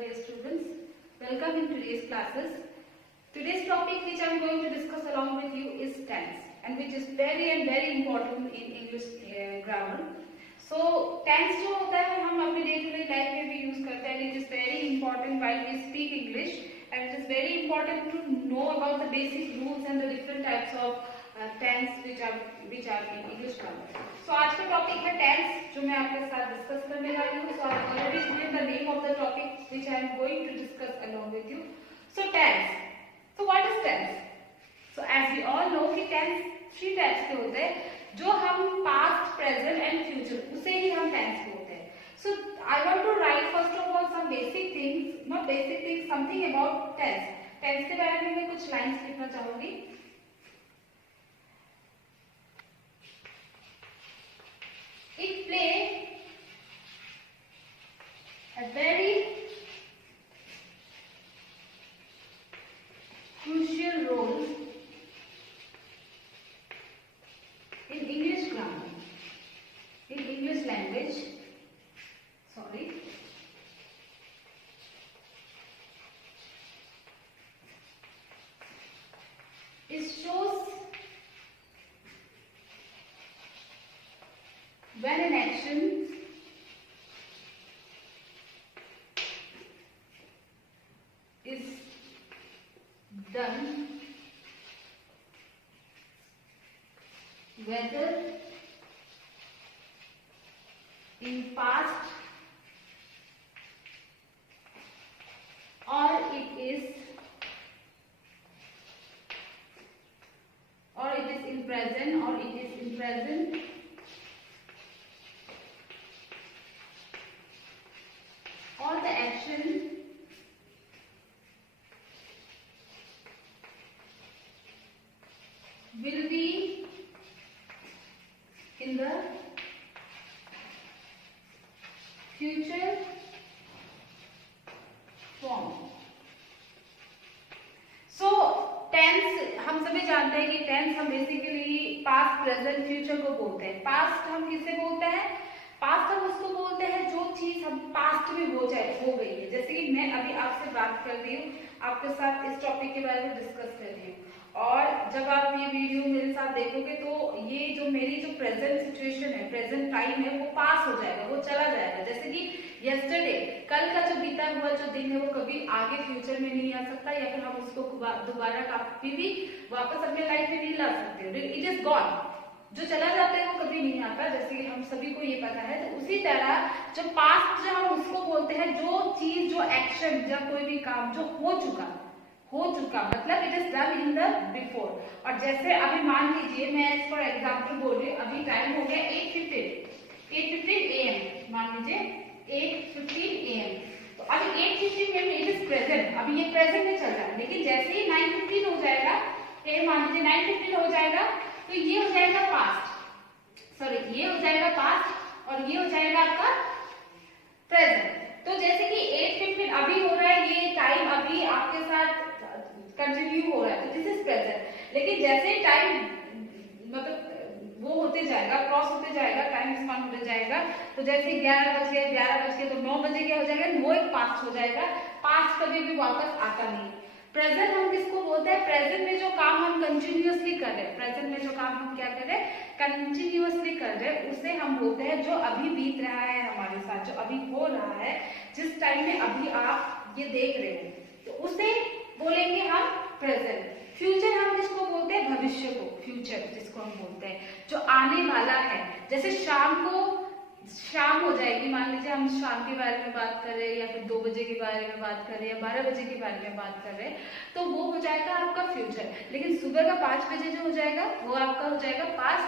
dear students. Welcome in today's classes. Today's topic which I am going to discuss along with you is tense, and which is very important in English grammar. So tense जो होता है हम अपने day to day life में भी use करते हैं. It is very important while we speak English, and it is very important to know about the basic rules and the different types of tense which are in English grammar. So आज का topic है tense जो मैं आपके साथ discuss करने वाली हूँ. So I have already given the name of the topic which I am going to discuss along with you. So tense. So what is tense? So as we all know कि tense three types के होते हैं. जो हम past, present and future उसे ही हम tense बोलते हैं. So I want to write first of all some basic things, not basic things, something about tense. Tense के बारे में मैं कुछ lines लिखना चाहूंगी. It plays a very crucial role in English grammar, in English language. Sorry. It shows when an action is done, whether in past or it is in present or it is in present. All the action will be in the future form. So tense हम सभी जानते हैं कि tense हम basically past, present, future को बोलते हैं. Past हम किसे बोलते हैं? पास्ट हम उसको बोलते हैं जो चीज हम पास्ट में हो गई है. जैसे कि मैं अभी आपसे बात कर रही हूँ, आपके साथ इस टॉपिक के बारे में डिस्कस कर रही हूँ, और जब आप ये वीडियो मेरे साथ देखोगे तो ये जो मेरी जो प्रेजेंट सिचुएशन है, प्रेजेंट टाइम है, वो पास हो जाएगा, वो चला जाएगा. जैसे कि यस्टरडे, कल का जो बीता हुआ जो दिन है वो कभी आगे फ्यूचर में नहीं आ सकता, या फिर हम उसको दोबारा कभी भी वापस अपने लाइफ में नहीं ला सकते. It is gone. जो चला जाता है वो कभी नहीं आता, जैसे कि हम सभी को ये पता है. तो उसी तरह जो पास्ट जो हम उसको बोलते हैं जो चीज, जो एक्शन, या कोई भी काम जो हो चुका मतलब it is done in the before. और जैसे अभी मान लीजिए मैं फॉर एग्जांपल बोल रही हूँ, अभी टाइम हो गया 8:15 AM. मान लीजिए 8:15 AM. तो अभी 8:15 AM इट इज प्रेजेंट. अभी ये प्रेजेंट में चल रहा है, लेकिन जैसे ही 9:15 हो जाएगा, मान लीजिए 9:15 हो जाएगा, तो ये हो जाएगा पास्ट. ये हो जाएगा पास्ट और ये हो जाएगा आपका प्रेजेंट. तो जैसे कि 8:15 अभी हो रहा है, ये टाइम अभी आपके साथ कंटिन्यू हो रहा है, तो दिस इज प्रेजेंट. लेकिन जैसे टाइम मतलब वो होते जाएगा, क्रॉस होते जाएगा, टाइम स्पान होते जाएगा, तो जैसे 11 बज गए तो 9 बजे क्या हो जाएगा, वो एक पास्ट हो जाएगा. पास्ट कभी भी वापस आता नहीं. प्रेजेंट हम किसको बोलते हैं? प्रेजेंट में जो काम हम कंटिन्यूअसली कर रहे हैं, प्रेजेंट में जो काम हम क्या कर रहे हैं, कंटिन्यूअसली कर रहे हैं, उसे हम बोलते हैं जो अभी बीत रहा है हमारे साथ, जो अभी हो रहा है, जिस टाइम में अभी आप ये देख रहे हो, तो उसे बोलेंगे हम प्रेजेंट. फ्यूचर हम किसको बोलते हैं? भविष्य को. फ्यूचर जिसको हम बोलते हैं जो आने वाला है. जैसे शाम हो जाएगी, मान लीजिए हम शाम के बारे में बात कर रहे हैं, या फिर 2 बजे के बारे में बात कर रहे हैं, या 12 बजे के बारे में बात कर रहे हैं, तो वो हो जाएगा आपका फ्यूचर. लेकिन सुबह का 5 बजे जो हो जाएगा वो आपका हो जाएगा पास्ट.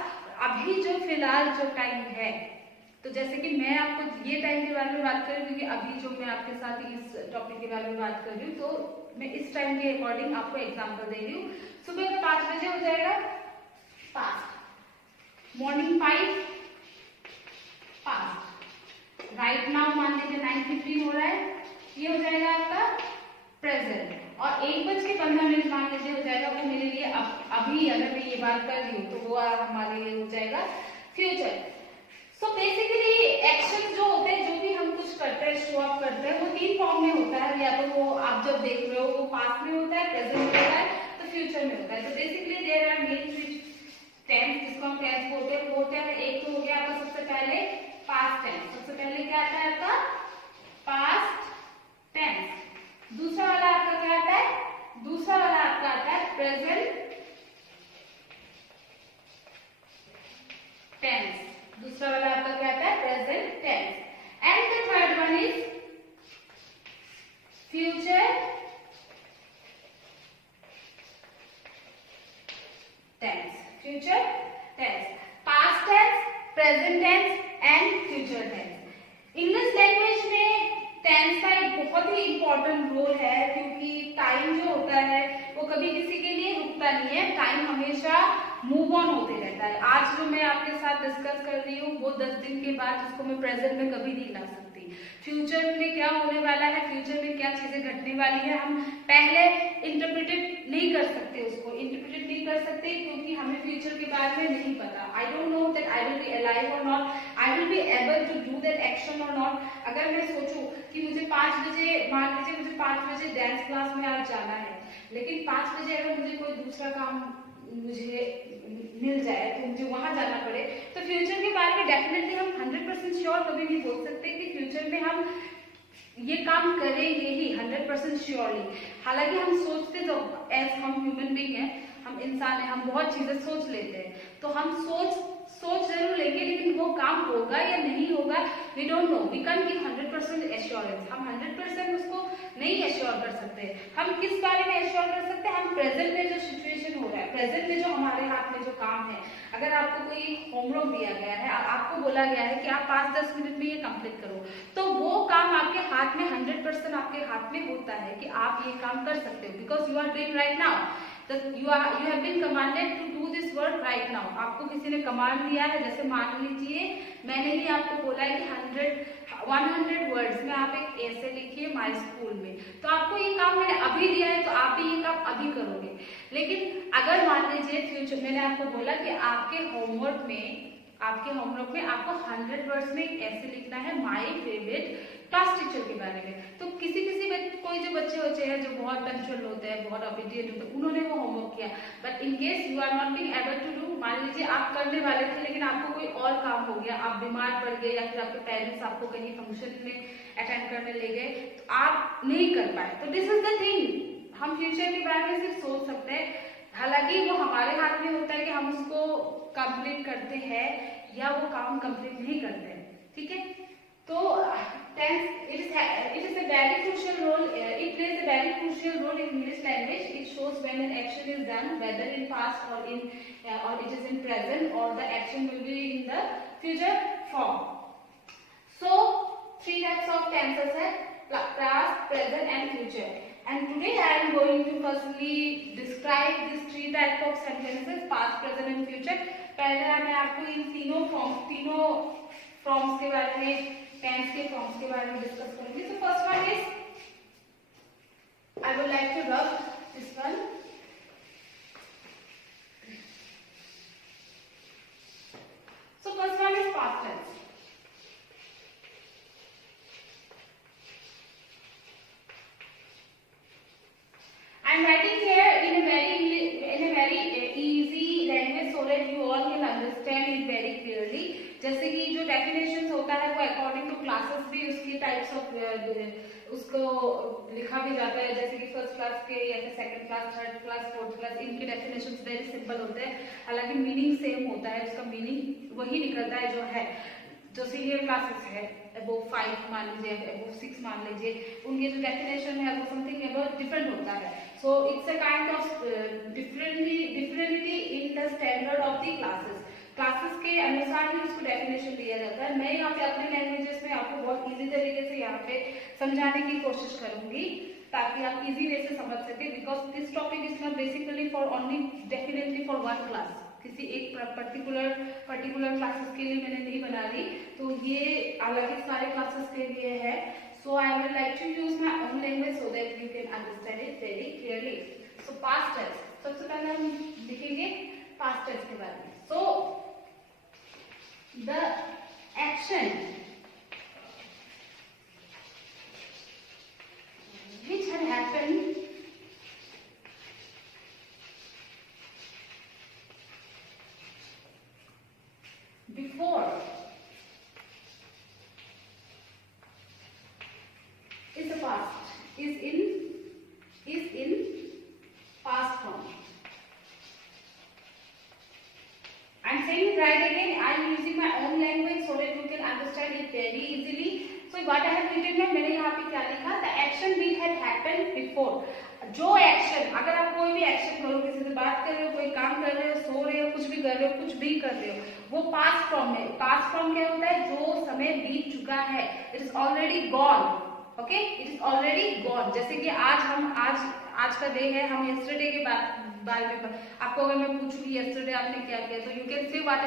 अभी जो फिलहाल जो टाइम है, तो जैसे कि मैं आपको ये टाइम के बारे में बात कर रही हूँ, क्योंकि अभी जो मैं आपके साथ इस टॉपिक के बारे में बात कर रही हूँ, तो मैं इस टाइम के अकॉर्डिंग आपको एग्जाम्पल दे रही हूँ. सुबह का 5 बजे हो जाएगा past. Morning 5 past. Right now मान लीजिए 9:15 हो रहा है, ये हो जाएगा आपका प्रेजेंट. और 1:15 मान लीजिए हो जाएगा, वो मेरे लिए अभी अगर मैं ये बात कर रही हूँ तो वो हमारे लिए हो जाएगा फ्यूचर. सो बेसिकली एक्शन जो होते हैं, जो भी हम कुछ करते हैं, शो अप करते हैं, वो 3 फॉर्म में होता है। या तो वो आप जब देख रहे हो वो पास्ट में होता है, प्रेजेंट में होता है, तो फ्यूचर में होता है। तो basically there are main tense, जिसको हम टेंस बोलते हैं, वो होते हैं। एक तो हो गया आपका सबसे पहले पास्ट टेंस। सबसे पहले क्या आता है आपका पास्ट टेंस। दूसरा वाला आपका क्या आता है? दूसरा वाला आपका आता है प्रेजेंट टेंस। दूसरा वाला आपका क्या आता है? Present tense. And the third one is future tense. Future tense, past tense, present tense and future tense. English language में टेंस का एक बहुत ही इंपॉर्टेंट रोल है, क्योंकि टाइम जो होता है वो कभी किसी के लिए रुकता नहीं है। टाइम हमेशा मूव ऑन होते रहता है। आज जो मैं आपके साथ डिस्कस कर रही हूँ वो 10 दिन के बाद, जिसको मैं प्रेजेंट में कभी नहीं ला सकती। फ्यूचर में क्या होने वाला है, फ्यूचर में क्या चीजें घटने वाली है, हम पहले इंटरप्रिटेट नहीं कर सकते, उसको इंटरप्रिटेट नहीं कर सकते, क्योंकि हमें फ्यूचर के बारे में नहीं पता। I don't know that I will be alive और not, I will be able to do that action और नॉट। अगर मैं सोचूं कि मुझे 5 बजे, मान लीजिए मुझे 5 बजे डांस क्लास में आज जाना है, लेकिन 5 बजे अगर मुझे कोई दूसरा काम मुझे मिल जाए तो मुझे वहां जाना पड़े, तो फ्यूचर के बारे में डेफिनेटली हम 100% श्योर कभी नहीं बोल सकते कि फ्यूचर में हम ये काम करेंगे ही 100% श्योरली। हालांकि हम सोचते, तो एज हम ह्यूमन बीइंग हैं, हम इंसान हैं, हम बहुत चीजें सोच लेते हैं, तो हम सोच जरूर लेंगे, लेकिन वो काम होगा या नहीं होगा we don't know. We can give 100% assurance. हम 100% उसको नहीं एश्योर कर सकते। हम किस बारे में एश्योर कर सकते हैं? हम प्रेजेंट में जो सिचुएशन हो रहा है, प्रेजेंट में जो हमारे हाथ में जो काम है, अगर आपको कोई होमवर्क दिया गया है, आपको बोला गया है कि आप 5-10 मिनट में ये कंप्लीट करो, तो वो काम आपके हाथ में 100% आपके हाथ में होता है कि आप ये काम कर सकते हो, because you are doing right now. You have been commanded to do this work right now. आपको किसी ने कमांड दिया है, जैसे मान लीजिए मैंने ही आपको बोला है कि 100 वर्ड्स में आप एक ऐसे लिखिए माय स्कूल में, तो आपको ये काम मैंने अभी दिया है, तो आप भी ये काम अभी करोगे। लेकिन अगर मान लीजिए फ्यूचर, मैंने आपको बोला कि आपके होमवर्क में आपको 100 वर्ड्स में ऐसे लिखना है माय फेवरेट क्लास टीचर के बारे में। तो किसी कोई जो बच्चे हैं जो बहुत पंक्चुअल होते हैं, बहुत ओबीडिएंट होते हैं, उन्होंने वो होमवर्क किया, but in case you are not being able to do, मान लीजिए आप करने वाले थे लेकिन आपको कोई और काम हो गया, आप बीमार पड़ गए, या फिर आपके पेरेंट्स आपको कहीं फंक्शन में अटेंड करने ले गए, तो आप नहीं कर पाए। तो दिस इज द थिंग, हम फ्यूचर के बारे में सिर्फ सोच सकते हैं, हालांकि वो हमारे हाथ में होता है कि हम उसको कंप्लीट करते हैं या वो काम कंप्लीट नहीं करते हैं। ठीक है, तो tense it is a very crucial role, it plays a very crucial role in English language. It shows when an action is done, whether in past or it is in present, or the action will be in the future form. So 3 types of tenses है, past, present and future. And today I am going to firstly describe these 3 types of sentences, past, present and future. पहले मैं आपको इन तीनों forms के बारे में, tense के forms के बारे में डिस्कस करूंगी। So first one is, I would like to rub this one. So first one is past tense. I am writing here in a very easy language so that you all can understand it very clearly. जैसे कि जो definition होता है वो according two classes भी उसकी types of उसको लिखा भी जाता है, जैसे कि फर्स्ट क्लास के या फिर second class, third class, fourth class, इनके डेफिनेशन वेरी सिंपल होते हैं, हालांकि मीनिंग सेम होता है, उसका मीनिंग वही निकलता है जो है। जो सीनियर क्लासेस है, अबव 5 मान लीजिए, अबव 6 मान लीजिए, उनके जो डेफिनेशन है वो समथिंग अबव डिफरेंट होता है। So it's a kind of differentity in the standard of the classes के अनुसार ही उसको डेफिनेशन दिया जाता है। मैं यहाँ पे अपने लैंग्वेजेस में आपको बहुत इजी तरीके से यहाँ पे समझाने की कोशिश करूंगी ताकि आप इजी वे से समझ सके, because this topic is not basically for only definitely for one class, किसी एक पर्टिकुलर क्लासेस के लिए मैंने नहीं बना रही, तो ये अलग सारे क्लासेस के लिए है। So I would like to use my own language so that you can understand it very clearly. So past tense, सबसे पहले हम लिखेंगे पास्ट टेंस के बारे में। So the action which had happened before is the past, is in past form. I'm saying it right again. I'm using my own language so that you can understand it very easily. So what I have written है, मैंने यहाँ पे क्या लिखा? The action which had happened before. जो action, अगर आप कोई भी एक्शन करो, किसी से बात कर रहे हो, कोई काम कर रहे हो, सो रहे हो, कुछ भी कर रहे हो, कुछ भी कर रहे हो, वो पास्ट फॉर्म में. पास्ट फॉर्म क्या होता है? जो समय बीत चुका है. It is already gone. Okay, it is already gone. जैसे कि आज का डे है, हम यस्टरडे के बारे में आपको अगर मैं पूछूं कि यस्टरडे आपने क्या किया, तो you can say what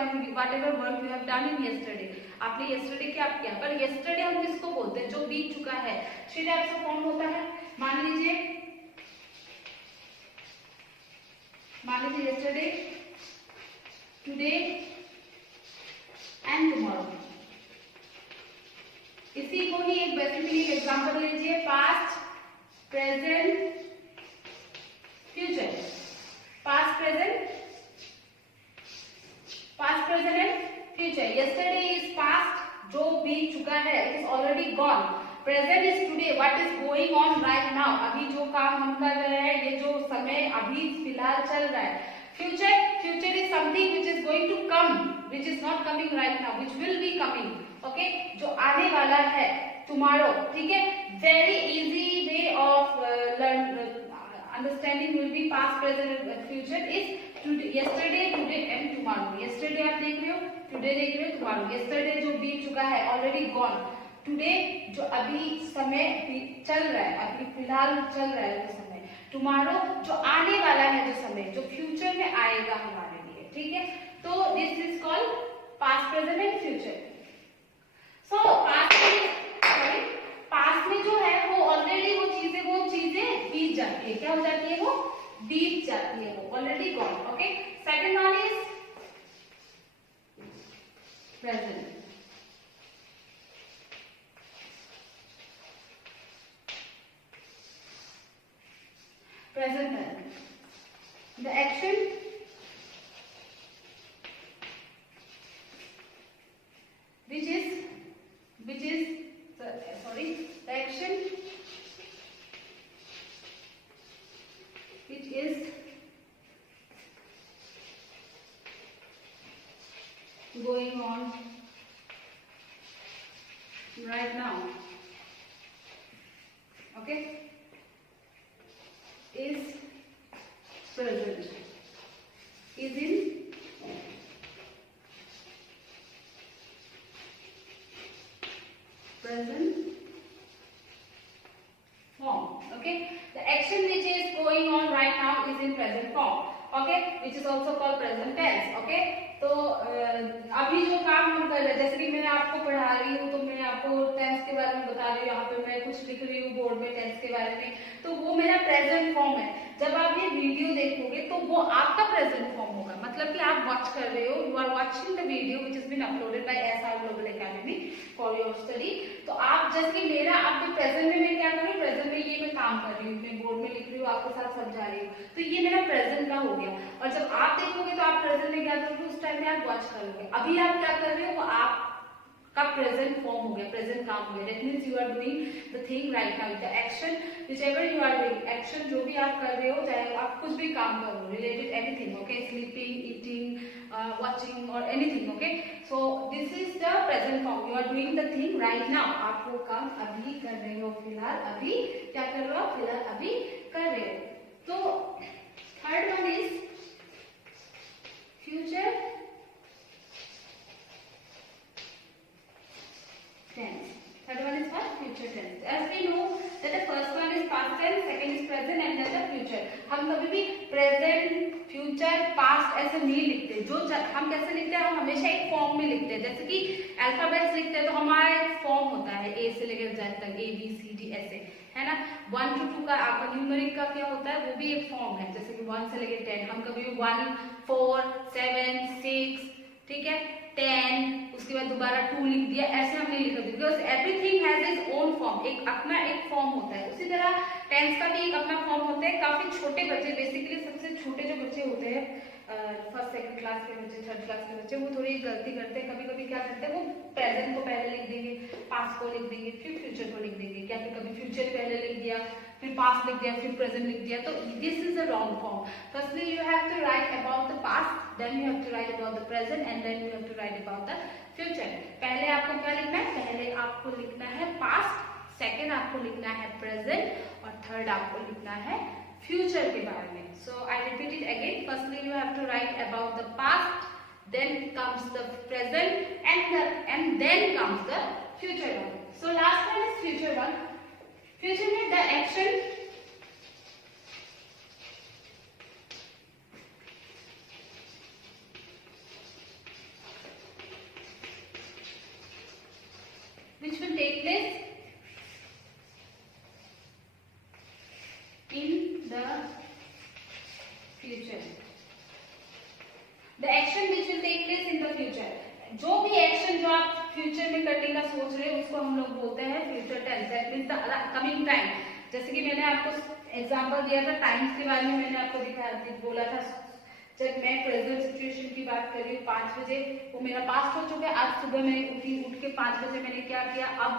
ever work you have done in yesterday. आपने यस्टरडे क्या किया? पर यस्टरडे हम किसको बोलते हैं? जो बीत चुका है. थ्री टाइप्स ऑफ फॉर्म होता है. मान लीजिए यस्टरडे, टुडे एंड टुमारो. इसी को ही एक बेसिकली एग्जांपल लीजिए. Past, present, future. Past, present and future. Yesterday is past, जो बीत चुका है, it is already gone. Present is today, what is going on right now, अभी जो काम हम कर रहे हैं, ये जो समय अभी फिलहाल चल रहा है. Future is something which is going to come, which is not coming right now, which will be coming. Okay, जो आने वाला है, टुमारो. ठीक है, very easy way of understanding will be past, present and future is yesterday, today and tomorrow. yesterday आप देख रहे हो, today देख रहे हो, tomorrow. yesterday जो बीत चुका है, already gone. today जो अभी समय चल रहा है, अभी फिलहाल चल रहा है वो समय. tomorrow जो आने वाला है, जो समय जो फ्यूचर में आएगा हमारे लिए. ठीक है, तो this is called past, present and future. So past में जो है वो ऑलरेडी वो चीजें बीत जाती है. क्या हो जाती है? वो बीत जाती है, वो already gone. Okay, second one is present. Present है the action which is the action which is going on right now. Okay, is present, is in present form. Okay, the action which is going on right now is in present form. Okay, which is also called present tense. Okay, तो अभी जो काम हम कर रहे हैं, जैसे कि मैंने आपको पढ़ा रही हूँ, तो मैं आपको टेंस के बारे में बता रही हूँ, यहाँ पे मैं कुछ लिख रही हूँ बोर्ड में टेंस के बारे में, तो वो मेरा प्रेजेंट फॉर्म है. जब आप ये वीडियो देखोगे तो वो आपका प्रेजेंट फॉर्म होगा. मतलब कि आप वॉच कर रहे हो, you are watching the video which is been uploaded by SR Global Academy for your study. तो आप जैसे कि मेरा आपके प्रेजेंट में मैं क्या कर रही हूँ, प्रेजेंट में ये मैं काम कर रही हूँ, मैं बोर्ड में लिख रही हूँ, आपके साथ समझा रही हूँ, तो ये मेरा प्रेजेंट का हो गया. और जब आप देखोगे तो आप प्रेजेंट में क्या करोगे, उस टाइम में आप वॉच करोगे. अभी आप क्या कर रहे हो, वो आप का प्रेजेंट फॉर्म हो गया, प्रेजेंट काम हो गया. That means you are doing the thing right now. The action whichever you are doing, action जो भी आप कर रहे हो, चाहे आप कुछ भी काम कर रहे हो, related anything. Okay, sleeping, eating, watching or anything. Okay, so this is the present form. You are doing the thing right now. आप वो काम अभी कर रहे हो, फिलहाल अभी क्या कर रहे हो, फिलहाल अभी कर रहे हो. तो third one is future tense. Third one is what? Future tense. As we know that the first one is past tense, second is present and then the future. हम कभी भी present, future, past ऐसे नहीं लिखते. जो हम कैसे लिखते हैं, हम हमेशा एक फॉर्म में लिखते हैं. जैसे कि अल्फाबेट्स लिखते हैं तो हमारा एक फॉर्म होता है, A से लेकर Z तक, A B C D ऐसे, है ना. 1 to 2 का आपका न्यूमेरिक का क्या होता है, वो भी एक फॉर्म है. जैसे कि 1 से लेकर 10, हम कभी 1, 4, 7, 6 ठीक है, 10, उसके बाद दोबारा 2 लिख दिया, ऐसे हमने लिखा, because everything has its own form, एक अपना एक फॉर्म होता है। उसी तरह टेंस का भी एक अपना फॉर्म होता है। काफी छोटे बच्चे, बेसिकली सबसे छोटे जो बच्चे होते हैं, फर्स्ट सेकंड क्लास के बच्चे, थर्ड क्लास के बच्चे, वो थोड़ी गलती करते हैं। कभी कभी क्या करते हैं, वो प्रेजेंट को पहले लिख देंगे, पास्ट को लिख देंगे, फिर फ्यूचर को लिख देंगे, या फिर कभी फ्यूचर पहले लिख दिया, फिर पास्ट लिख दिया, फिर प्रेजेंट लिख दिया। तो this is the wrong form. Firstly you have to write about the past, then you have to write about the present, and then you have to write about the future. पहले आपको क्या लिखना है, पहले आपको लिखना है पास्ट, सेकेंड आपको लिखना है प्रेजेंट, और थर्ड आपको लिखना है फ्यूचर के बारे में। So I repeat it again, firstly you have to write about the past, then comes the present, and then comes the future one. So last one is future one. Future में the action which will take place in the future. The action which will take place in the future. जो भी action जो आप future में करने का सोच रहे हैं उसको हम लोग बोलते हैं future tense, that means the coming time. जैसे कि मैंने आपको एग्जांपल दिया था टाइम्स के बारे में, मैंने आपको दिखाया बोला था, जब मैं प्रेजेंट सिचुएशन की बात कर रही हूँ 5 बजे, वो मेरा पास्ट हो चुका है। आज सुबह मैं उठ के 5 बजे मैंने क्या किया, अब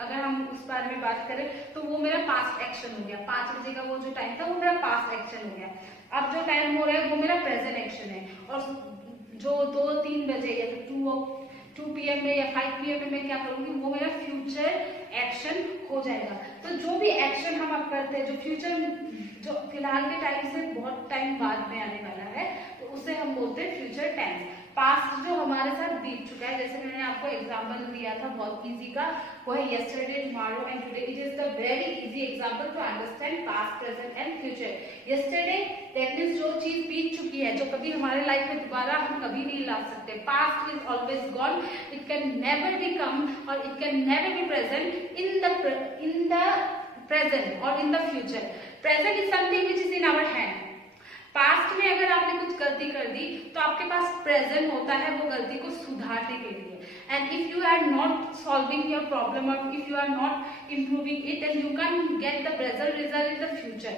अगर हम उस बारे में बात करें तो वो मेरा पास्ट एक्शन हो गया। 5 बजे का वो जो टाइम था वो मेरा पास्ट एक्शन हो गया। अब जो टाइम हो रहा है वो मेरा प्रेजेंट एक्शन है, और जो 2-3 बजे या फिर 2 PM में या 5 PM में मैं क्या करूंगी, वो मेरा फ्यूचर एक्शन हो जाएगा। तो जो भी एक्शन हम अब करते हैं, जो फ्यूचर जो फिलहाल के टाइम से बहुत टाइम बाद में आने वाला है, तो उसे हम बोलते हैं फ्यूचर टेंस। पास्ट जो हमारे साथ बीत चुका है, जैसे मैंने आपको एग्जांपल दिया था बहुत इजी का, वो है yesterday, tomorrow and today. It is the very easy example to understand past, present and future. Yesterday that means जो चीज बीत चुकी है, जो कभी हमारे लाइफ में दोबारा हम कभी नहीं ला सकते। Past is always gone, it can never be come और it can never be present in the present और in the future. Present is something which is in our hand. Past में अगर आपने कुछ गलती कर दी तो आपके पास प्रेजेंट होता है वो गलती को सुधारने के लिए। And if you are not solving your problem और if you are not improving it, then you can get the present result in the future.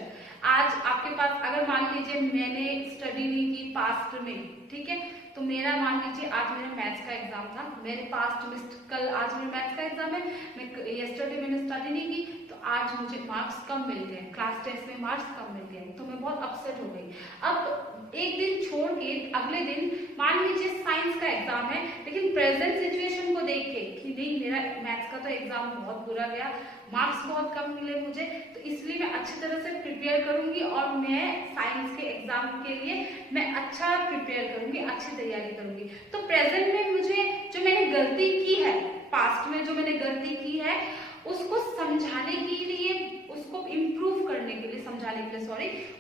आज आपके पास अगर मान लीजिए मैंने स्टडी नहीं की पास्ट में, ठीक है, तो मेरा मान लीजिए आज मेरा मैथ्स का एग्जाम था, मेरे पास्ट में कल आज मेरा मैथ्स का एग्जाम है, मैं यस्टरडे मैंने स्टडी नहीं की, तो आज मुझे मार्क्स कम मिल गए, क्लास टेस्ट में मार्क्स कम मिल गए, तो मैं बहुत अपसेट हो गई। अब एक दिन छोड़ के अगले दिन मान लीजिए साइंस का एग्जाम है, लेकिन प्रेजेंट सिचुएशन को देख के कि नहीं मेरा मैथ्स का तो एग्जाम बहुत बुरा गया, मार्क्स बहुत कम मिले मुझे, तो इसलिए मैं अच्छी तरह से प्रिपेयर करूंगी और मैं साइंस के एग्जाम के लिए मैं अच्छा प्रिपेयर करूंगी, अच्छी तैयारी करूंगी। तो प्रेजेंट में मुझे जो मैंने गलती की है, पास्ट में जो मैंने गलती की है, उसको समझाने के लिए, उसको इम्प्रूव करने के लिए,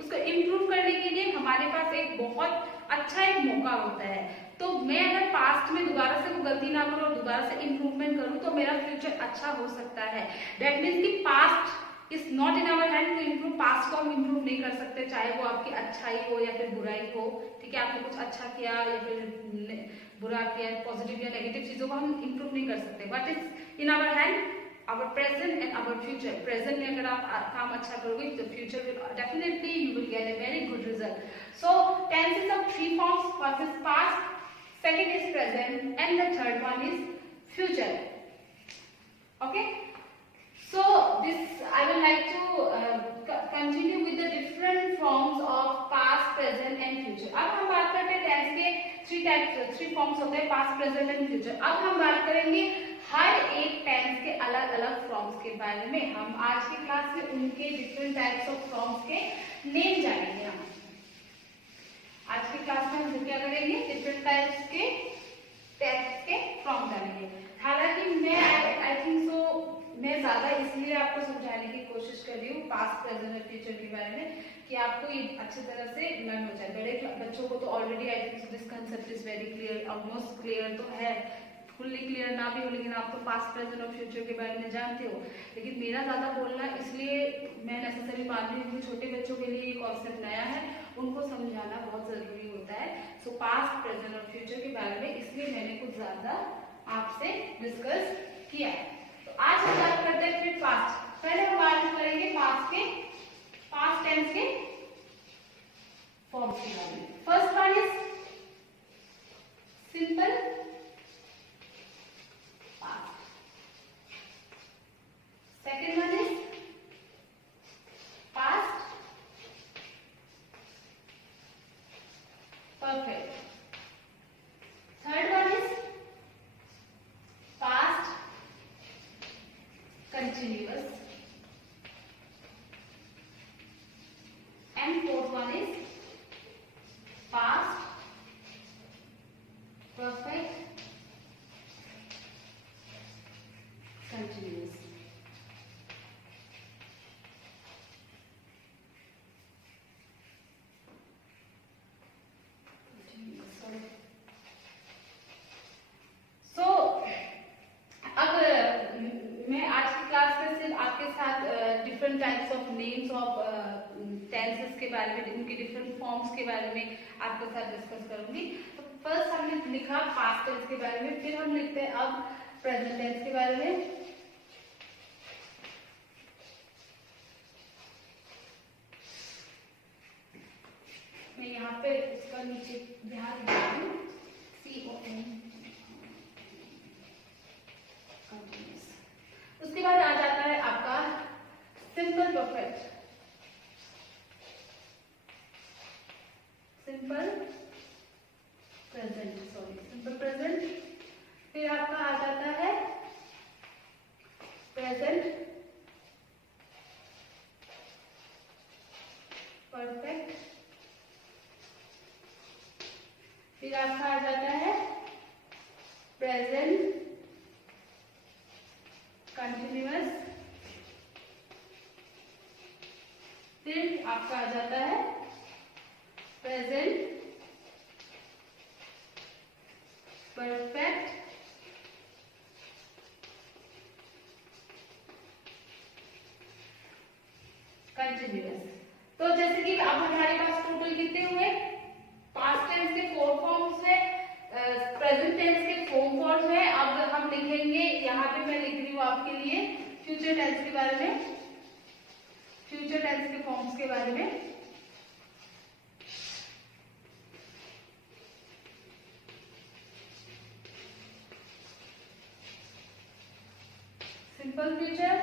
उसको इम्प्रूव करने के लिए हमारे पास एक बहुत अच्छा एक मौका होता है। तो मैं अगर पास्ट में दोबारा से वो गलती ना करूं और दोबारा से इम्प्रूवमेंट करूं तो मेरा फ्यूचर अच्छा हो सकता है। दैट मीन्स कि past is not in our hand to improve. Past को हम इम्प्रूव नहीं कर सकते, चाहे वो आपकी अच्छाई हो या फिर बुराई हो, ठीक है, आपने कुछ अच्छा किया या फिर बुरा किया, पॉजिटिव या नेगेटिव चीजों को हम इम्प्रूव नहीं कर सकते। But is in our hand our present and our future. Present में अगर आप काम अच्छा करोगे तो future will definitely you will get a very good result. So tenses of 3 forms. First is past, second is present, and the third one is future. Okay. So this I would like to continue with the different forms of past, present and future. अब हम बात करते हैं tense के 3 forms होते हैं, past, present and future. अब हम बात करेंगे हर एक टेंस के अलग अलग फॉर्म्स के बारे में। हम आज की क्लास में उनके डिफरेंट टाइप्स ऑफ फॉर्म्स के नेम जानेंगे। हम आज की क्लास में हम क्या करेंगे, डिफरेंट टाइप्स के टेंस के फॉर्म जानेंगे। हालांकि मैं आई थिंक सो मैं ज्यादा इसलिए आपको समझाने की कोशिश कर रही हूँ पास्ट, प्रेजेंट और फ्यूचर के बारे में कि आपको ये अच्छी तरह से लर्न हो जाए। बड़े बच्चों को तो already I think this concept is very clear, almost clear तो है, फुल्ली क्लियर ना भी हो, लेकिन आप तो पास्ट, प्रेजेंट और फ्यूचर के बारे में जानते हो। लेकिन मेरा ज्यादा बोलना इसलिए मैं नेसेसरी मान रही हूँ, छोटे बच्चों के लिए ये कॉन्सेप्ट नया है उनको समझाना बहुत जरूरी होता है। सो पास्ट, प्रेजेंट और फ्यूचर के बारे में इसलिए मैंने कुछ ज्यादा आपसे डिस्कस किया है। तो आज हम बात करते हैं फिर पास्ट। पहले हम बात करेंगे पास्ट टेंस के फॉर्म्स के बारे में। First one is simple past, second one is past perfect, third one is past continuous, and fourth one is past perfect continuous. So अब मैं आज की क्लास में सिर्फ आपके साथ different types of names of tenses के बारे में, उनके डिफरेंट फॉर्म्स के बारे में आपके साथ डिस्कस करूंगी। तो फर्स्ट हमने लिखा पास्ट टेंस के बारे में, फिर हम लिखते हैं अब प्रेजेंट टेंस के बारे में। मैं यहाँ पे इसका नीचे ध्यान देती हूँ, CON। उसके बाद आ जाता है आपका सिंपल परफेक्ट, सिंपल प्रेजेंट, फिर आपका आ जाता है प्रेजेंट परफेक्ट, फिर आपका आ जाता है प्रेजेंट कंटिन्यूअस, फिर आपका आ जाता है प्रेजेंट परफेक्ट, कंटिन्यूअस। तो जैसे कि अब हमारे पास टोटल कितने हुए, पास्ट टेंस के 4 फॉर्म्स है, प्रेजेंट टेंस के 4 फॉर्म्स है। अब हम लिखेंगे, यहाँ पे मैं लिख रही हूँ आपके लिए फ्यूचर टेंस के बारे में, फ्यूचर टेंस के फॉर्म्स के बारे में। Simple future,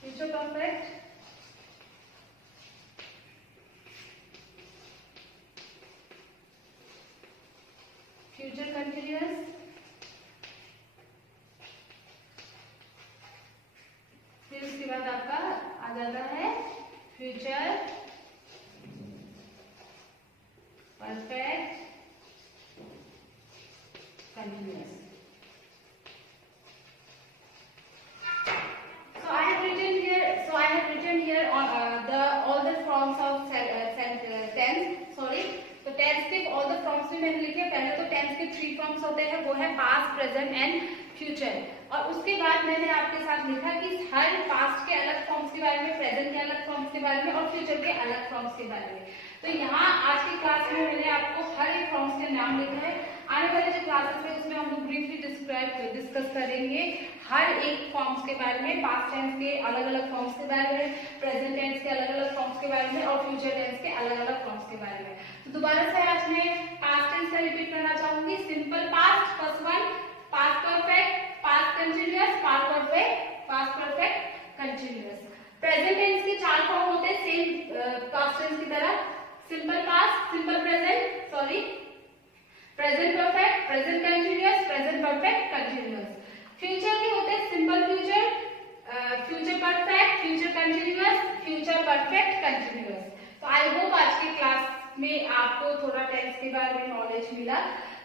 future perfect, future continuous, फिर उसके बाद आपका आ जाता है future perfect continuous. So I have written here on all the forms of tense. Sorry, तो टेंस के all the forms भी मैंने लिखे। पहले तो टेंस के 3 फॉर्म्स होते हैं, वो है पास्ट, प्रेजेंट एंड फ्यूचर। और उसके बाद मैंने आपके साथ लिखा कि हर पास्ट के अलग फॉर्म्स के बारे में, प्रेजेंट के अलग फॉर्म्स के बारे में और फ्यूचर के अलग फॉर्म्स के बारे में। तो यहाँ आज की क्लास में मैंने आपको हर एक फॉर्म्स के नाम लिखा है। आने वाले जो क्लासेस है उसमें हम लोग ब्रीफली डिस्कस करेंगे हर एक फॉर्म्स के बारे में, पास्ट टेंस के अलग अलग फॉर्म्स के बारे में, प्रेजेंट टेंस के अलग अलग फॉर्म्स के बारे में और फ्यूचर टेंस के अलग अलग फॉर्म्स के बारे में। तो दोबारा से आज मैं पास्ट टेंस का रिपीट करना चाहूंगी। Simple past, first one, past perfect, past continuous, past perfect continuous. Present tense के 4 फॉर्म होते हैं सेम पास्ट टेंस की तरह, simple past, simple present, sorry, present perfect, present continuous, present perfect continuous. Future के होते हैं simple future, future perfect, future continuous, future perfect continuous. तो I hope आज की क्लास में आपको थोड़ा टेंस के बारे में नॉलेज मिला।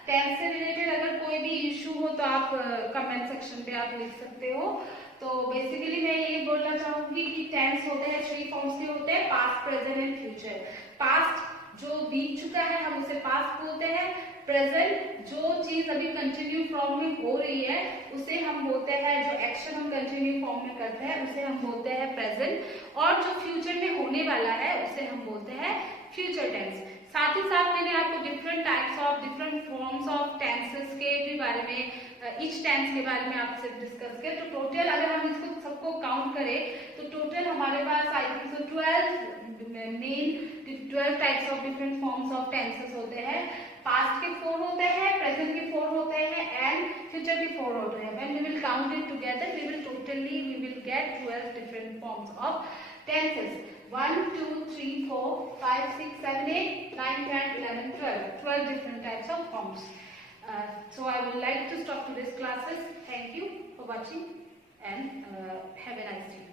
टेंस से रिलेटेड अगर कोई भी इशू हो तो आप कमेंट सेक्शन पे आप लिख सकते हो। तो बेसिकली मैं ये बोलना चाहूंगी कि टेंस होते हैं 3 फॉर्म्स के होते हैं, past, present and future. Past जो बीत चुका है हम उसे पास्ट बोलते हैं, प्रेजेंट जो चीज अभी कंटिन्यू फ्रॉम में हो रही है उसे हम बोलते हैं, जो एक्शन हम कंटिन्यू फॉर्म में करते हैं उसे हम बोलते हैं प्रेजेंट, और जो फ्यूचर में होने वाला है उसे हम बोलते हैं फ्यूचर टेंस। साथ ही साथ मैंने आपको different types of different forms of tenses के भी बारे में, ईच टेंस के बारे में आपसे डिस्कस किया। तो टोटल अगर हम इसको सबको काउंट करें तो टोटल हमारे पास I think so 12 types of different forms of tenses होते हैं। पास्ट के 4 होते हैं, प्रेजेंट के 4 होते हैं एंड फ्यूचर के 4 होते हैं। When we will count it together we will get 12 different forms of tenses. 1 2 3 4 5 6 7 8 9 10 11 12 different types of forms. So I would like to stop today's classes. Thank you for watching and have a nice day.